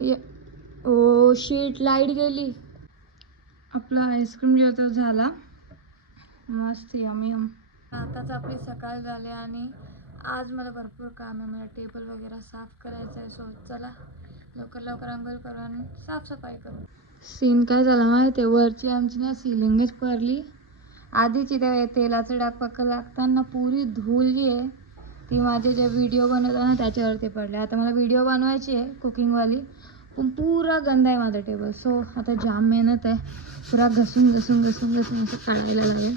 ओ sheet, light गेली. आपला ice cream जो तो झाला मस्त यमी यम. आताच आपली सकाळ झाली आणि आज मला भरपूर काम आहे. मला टेबल वगैरे साफ करायचं आहे. सो चला लवकर लवकर अंघोळ करू आणि साफसफाई करू. सीन काय झाला माहिती आहे, वरची आमची ना सिलिंगच पडली. आधीची त्या तेलाचं डाग पक्क लागताना पुरी धूळ जी आहे ती माझे जे व्हिडिओ बनवतो ना त्याच्यावरती पडले. आता मला व्हिडिओ बनवायची आहे कुकिंगवाली, पण पुरा गंदा आहे माझा टेबल. सो आता जाम मेहनत आहे, पुरा घसून घसून घसून घसून असं काढायला लागेल.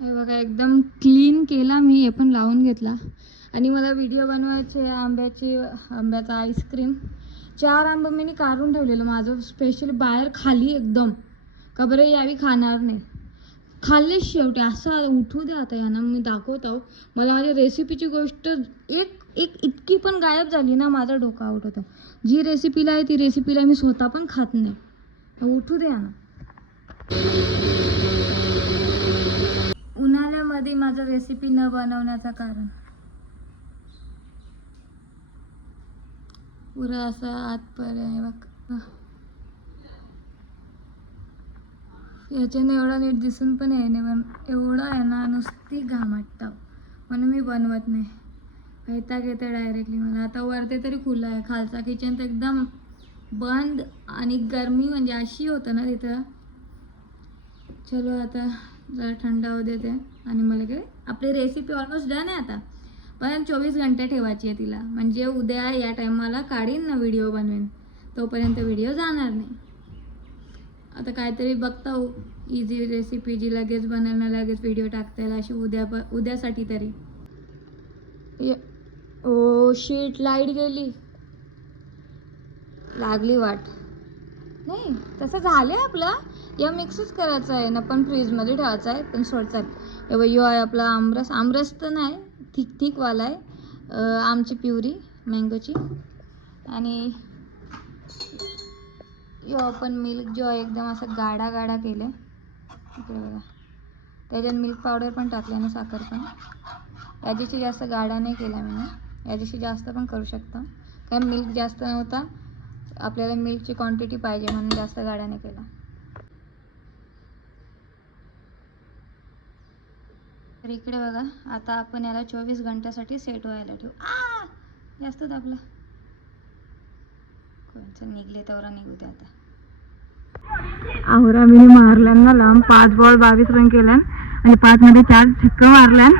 हे बघा एकदम क्लीन केला मी, हे पण लावून घेतला. आणि मला व्हिडिओ बनवायचे आंब्याचा आईस्क्रीम. 4 आंबे मी काढून ठेवलेलं माझं स्पेशल बाहेर खाली एकदम, का बरं यावी खाणार नाही. खाल्लेच शेवटी. असं उठू द्या आता यांना मी दाखवत आहो. मला माझ्या रेसिपीची गोष्ट एक इतकी पण गायब झाली ना, माझा डोका आउट होता. जी रेसिपीला आहे ती रेसिपीला मी स्वतः पण खात नाही. उठू द्या ना. उन्हाळ्यामध्ये माझं रेसिपी न बनवण्याचं कारण पुरा असा आतपर्यंत बघ. याच्याने एवढा नीट दिसून पण येणे, पण एवढं आहे ना नुसती घामटतं म्हणून मी बनवत नाही. वैताग येते डायरेक्टली मला. आता वरते तरी खुलं आहे, खालचा किचन तर एकदम बंद आणि गरमी म्हणजे अशी होतं ना तिथं. चलो आता जरा थंड होऊ देते आणि मला काय आपली रेसिपी ऑलमोस्ट डन आहे आता. पण 24 घंटे ठेवायची आहे तिला, म्हणजे उद्या या टायमाला काढीन ना व्हिडिओ बनवेन तोपर्यंत व्हिडिओ जाणार नाही. आता काहीतरी बघता हो इझी रेसिपी जी लगेच बनवणं लगेच व्हिडिओ टाकता येईल अशी उद्यासाठी तरी. ओ शीट, लाईट गेली. लागली वाट. नाही तसं झालं आहे आपलं. या मिक्सच करायचं आहे ना, पण फ्रीजमध्ये ठेवायचं आहे. पण सोडचाल यो आहे आपला आमरस तर नाही, थिकवाला आहे. आमची प्युरी मँगोची. आणि यो आपण मिल्क जो आहे एकदम असं गाढा केलं आहे इकडे बघा. त्याच्यात मिल्क पावडर पण टाकली आणि साखर पण. याच्याशी जास्त गाढा नाही केला मी ना, याच्याशी जास्त पण करू शकता, कारण मिल्क जास्त नव्हता. आपल्याला मिल्कची क्वांटिटी पाहिजे म्हणून जास्त गाढा नाही केला. तर इकडे बघा आता आपण याला 24 घंट्यासाठी सेट व्हायला ठेवू. जास्त दाबला कोणचं निघले तेवढा निघू दे आता. आवरा मी मारल्यान लांब 5 बॉल 22 रन केल्यान आणि 5 मध्ये 4 छक्के मारल्यान.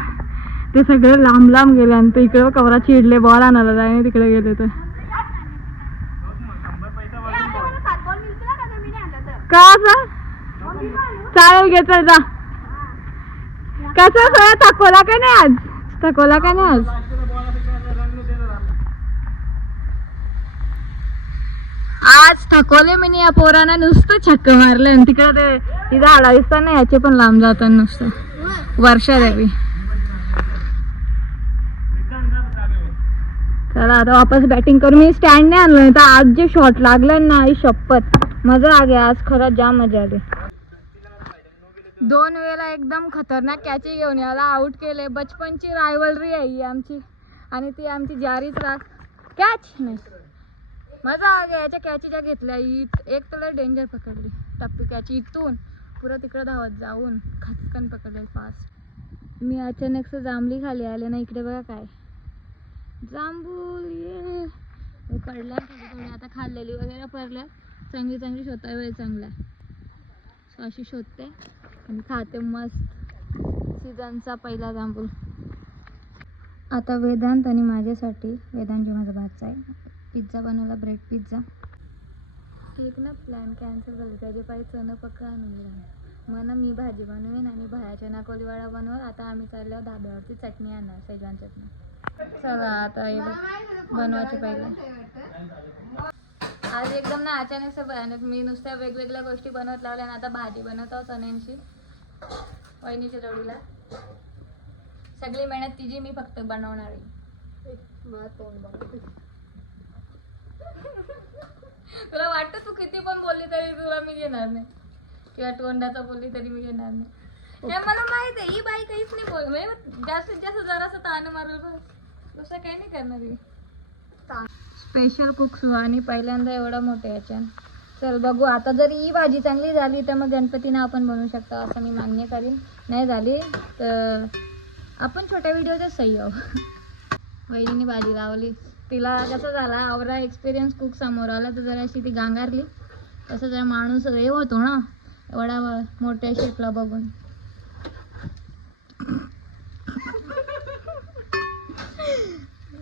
ते सगळे लांब गेले आणि ते इकडे कवरा चिडले बॉल आणायला जाय तिकडे गेले. तर का चालेल घे चल जा. कसं थकवला का नाही आज? थकवला का नाही आज? आज थकवले मी या पोरांना, नुसतं छक्क मारले. आणि तिकडे ते तिथं आडा दिसतात ना याचे पण लांब जातात नुसतं. वर्षा देवी. चला आता वापस बॅटिंग करू. मी स्टँड नाही आणलं तर आज जे शॉट लागले ना आई शपथ मजा आ गया. आज खरंच जाम मजा आली. 2 वेळेला एकदम खतरनाक कॅची घेऊन याला आउट केले. बचपनची रायव्हलरी आहे ही आमची आणि ती आमची जारीच राख. कॅच नाही मजा आ गया. याच्या कॅची ज्या घेतल्या एक तर डेंजर पकडली टप्पी कॅची. इथून पुरं तिकडं धावत जाऊन खचकन पकडले फास्ट. मी अचानक जांभली खाली आले ना. इकडे बघा काय जांभूळ ये पडल्या थोडी आता खाल्लेली वगैरे पडल्या. चांगली शोधता वेळ चांगला सो अशी शोधते आणि खाते मस्त सीझनचा पहिला जांभूळ. आता वेदांत आणि माझ्यासाठी, वेदांत जो माझा भाचा आहे, पिझ्झा बनवला. Bread pizza. एक ना प्लॅन कॅन्सल झाला. त्याचे पाहिजे चणं पक्का आणून मग ना मी भाजी बनवेन आणि बाहेरच्या ना कोलीवाडा बनवत. आता आम्ही चाललो धाब्यावरती चटणी आणणार, शेजवान चटणी. चला आता बनवायचे पहिले. आज एकदम ना अचानक भयानक. मी नुसत्या वेगवेगळ्या गोष्टी बनवत लावल्या आणि आता भाजी बनवत आहोत चण्यांची वहिनीच्या जोडीला. सगळी मेहनत तिची, मी फक्त बनवणार आहे. तुला वाटतं तू किती पण बोलली तरी तुला मी घेणार नाही, किंवा तोंडाचं बोलली तरी मी घेणार नाही. हे मला माहित आहे. ही बाई काहीच नाही बोल, म्हणजे जास्तीत जास्त जरासं ताण मारलं बस, दुसरं काही नाही करणार. स्पेशल कुक सुहानी पहिल्यांदा एवढा मोठा याच्यान. चल बघू आता, जर ही भाजी चांगली झाली तर मग गणपतीनं आपण बनवू शकतो असं मी मान्य करीन. नाही झाली तर आपण छोट्या व्हिडिओचा सही आहो. वहिनीने भाजी लावली, तिला कसं झाला आवरा एक्सपिरियन्स कुक समोर आला तर जरा अशी ती गांगारली. तसं जरा माणूस हे होतो ना एवढा मोठ्या शेफला बघून.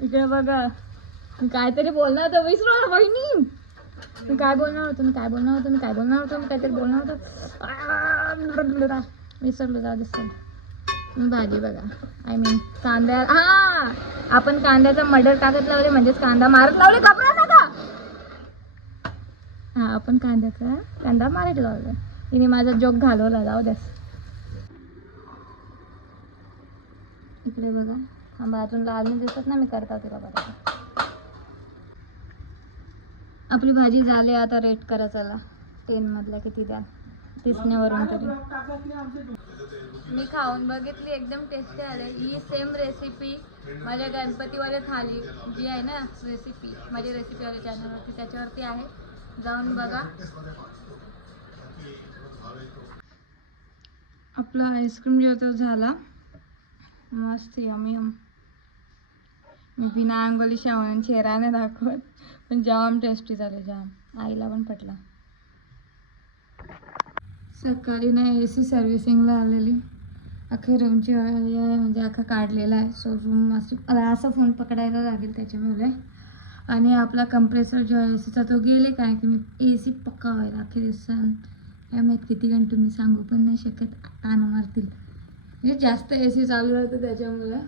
इकडे बघा, काहीतरी बोलणार होतं विसरलो बहिणी. मी काय बोलणार होतो काहीतरी बोलणार होतं विसरलो. जा दिसतं तुम्ही भाजी बघा. आय मीन कांद्या, हा आपण कांद्याचा मडर टाकत लावले म्हणजेच कांदा मारत लावले. घाबरा नका. हा आपण कांदा मारत लावला. तिने माझा जोक घालवला. जाऊ द्यास. इकडे बघा, थांबा अजून लाल दिसत ना, मी करता तिला बघा. आपली भाजी झाली. आता रेट करा चला 10 मधला किती द्या, दिसण्यावरून तरी. मी खाऊन बघितली, एकदम टेस्टी आले. ही सेम रेसिपी माझ्या गणपतीवाले थाली जी आहे ना रेसिपी, माझ्या रेसिपीवाल्या चॅनलवरती त्याच्यावरती आहे, जाऊन बघा. आपला आईस्क्रीम जो तो झाला मस्त यमी. मी बिना अंगोली शावून चेहराने दाखवत, पण जाम टेस्टी झाले, जाम. आईला पण पटला. सकाळी ना AC सर्व्हिसिंगला आलेली, अख्खी रूमची म्हणजे अख्खा काढलेला आहे. सो रूम असा फोन पकडायला लागेल त्याच्यामुळे. आणि आपला कंप्रेसर जो आहे ACचा तो गेले, कारण की मी AC पक्का व्हायला अख्खे दिवसांत काय माहीत किती घंटे मी सांगू पण नाही शकत, ताण मारतील. म्हणजे जास्त AC चालू होतं त्याच्यामुळे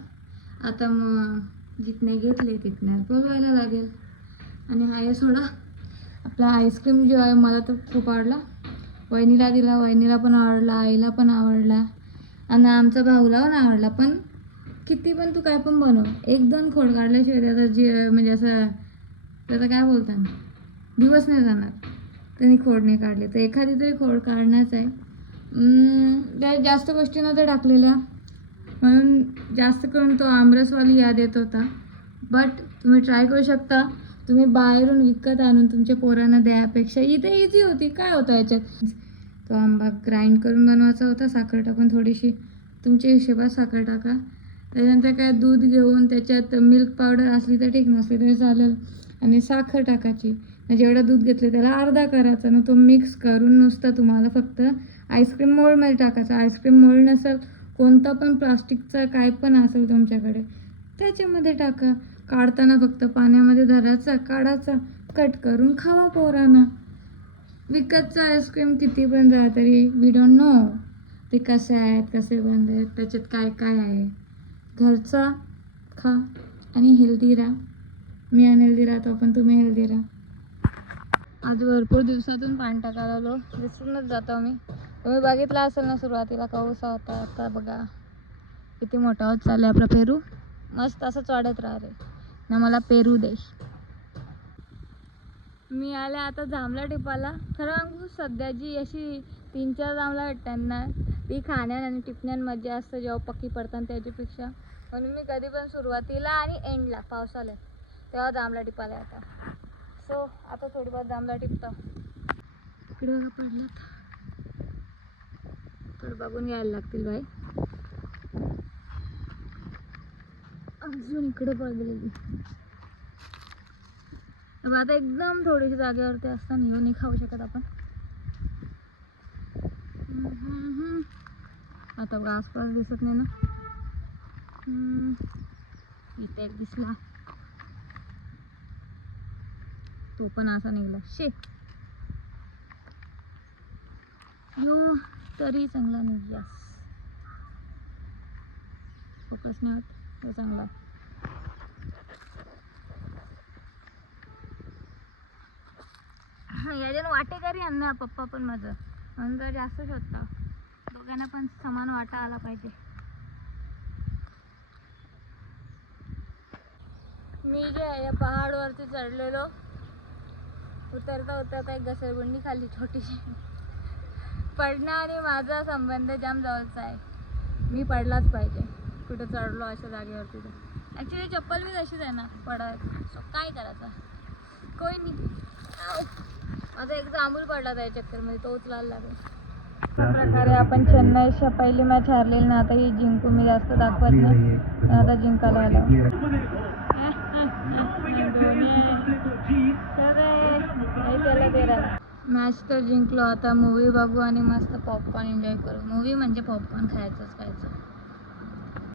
आता मग जिथने घेतले तिथनं बोलवायला लागेल. आणि हा सोडा आपला आईस्क्रीम जो आहे मला तर खूप आवडला. वहिनीला दिला, वहिनीला पण आवडला, आईला पण आवडला आणि आमचा भाऊला पण आवडला. पण किती पण तू काय पण बनव, 1-2 खोड काढल्याशिवाय त्याचा म्हणजे असं त्याचा काय बोलतात दिवस नाही जाणार. त्यांनी खोड नाही काढले तर एखादी तरी खोड काढण्याच आहे. त्या जास्त गोष्टी नव्हत्या टाकलेल्या म्हणून जास्त करून तो आमरसवाली याद येत होता. बट तुम्ही ट्राय करू शकता. तुम्ही बाहेरून विकत आणून तुमच्या पोरांना द्यापेक्षा इथे इझी होती. काय होतं याच्यात, तो आंबा ग्राइंड करून बनवायचा होता, साखर टाकून थोडीशी तुमच्या हिशोबात साखर टाका. त्याच्यानंतर काय दूध घेऊन त्याच्यात मिल्क पावडर असली तर ठीक, नसली तरी चालेल, आणि साखर टाकायची. जेवढं दूध घेतलं त्याला अर्धा करायचा ना, तो मिक्स करून नुसतं तुम्हाला फक्त आईस्क्रीम मोल्डमध्ये टाकायचा. आईस्क्रीम मोल्ड नसेल, कोणता पण प्लास्टिकचा काय पण असेल तुमच्याकडे त्याच्यामध्ये टाका. काढताना फक्त पाण्यामध्ये धरायचा, काढायचा, कट करून खावा पोरांना. विकतचं आईस्क्रीम किती पण जा तरी वी डोंट नो ते कसे आहेत, कसे बंद आहेत, त्याच्यात काय काय आहे. घरचा खा आणि हेल्दी राहा. मी अनहेल्दी राहतो पण तुम्ही हेल्दी राहा. आज भरपूर दिवसातून पाणी टाकायला आलो, विसरूनच जातो मी. तुम्ही बघितला असेल ना सुरुवातीला कसा होता, आता बघा किती मोठा होत चालला आपला पेरू. मस्त असंच वाढत राहा रे ना, मला पेरू दे. मी आले आता जांभळा टिपाला. खरं सांगू सध्या जी अशी 3-4 जांभळा भेटतात ना, ती खाण्यात आणि टिपण्यांमध्ये असतं जेव्हा पक्की पडतात त्याच्यापेक्षा. म्हणून मी कधी पण सुरुवातीला आणि एंडला पावसाळ्यात तेव्हा जांभळा टिपायला येतात. सो आता थोडी बहुत जांभळा टिपतो. इकडे बघा पडलात, तर बघून यायला लागतील बाई. अजून इकडे पडलेली आता एकदम थोडीशी जागेवरती असताना येऊ नाही खाऊ शकत आपण. आता बघा आसपास दिसत नाही ना, इथे एक दिसला, तो पण असा निघला. शे तरी चांगला निघला. फोकस नाही होत, तो चांगला. याच्यानं वाटेकरी आणणार पप्पा पण माझं, म्हणून तर जास्त शोधता. दोघांना पण समान वाटा आला पाहिजे. मी जे आहे या पहाडवरती चढलेलो, उतरता उतरता एक घसरगुंडी खाल्ली छोटीशी. पडणं आणि माझा संबंध जाम जवळचा आहे. मी पडलाच पाहिजे कुठं चढलो अशा जागेवरती. तर ॲक्च्युली चप्पल मी तशीच आहे ना पडत, सो काय करायचं. कोई नाही. माझा एक जांभूळ पडला त्या चक्करमध्ये, तो उचलायला लागला. अशा प्रकारे आपण चेन्नईच्या पहिली मॅच हारलेली ना, आता ही जिंकू. मी जास्त दाखवत नाही, आता जिंकायला आलो. मॅच तर जिंकलो. आता मूवी बघू आणि मस्त पॉपकॉर्न एन्जॉय करू. मूवी म्हणजे पॉपकॉर्न खायचंच खायचं.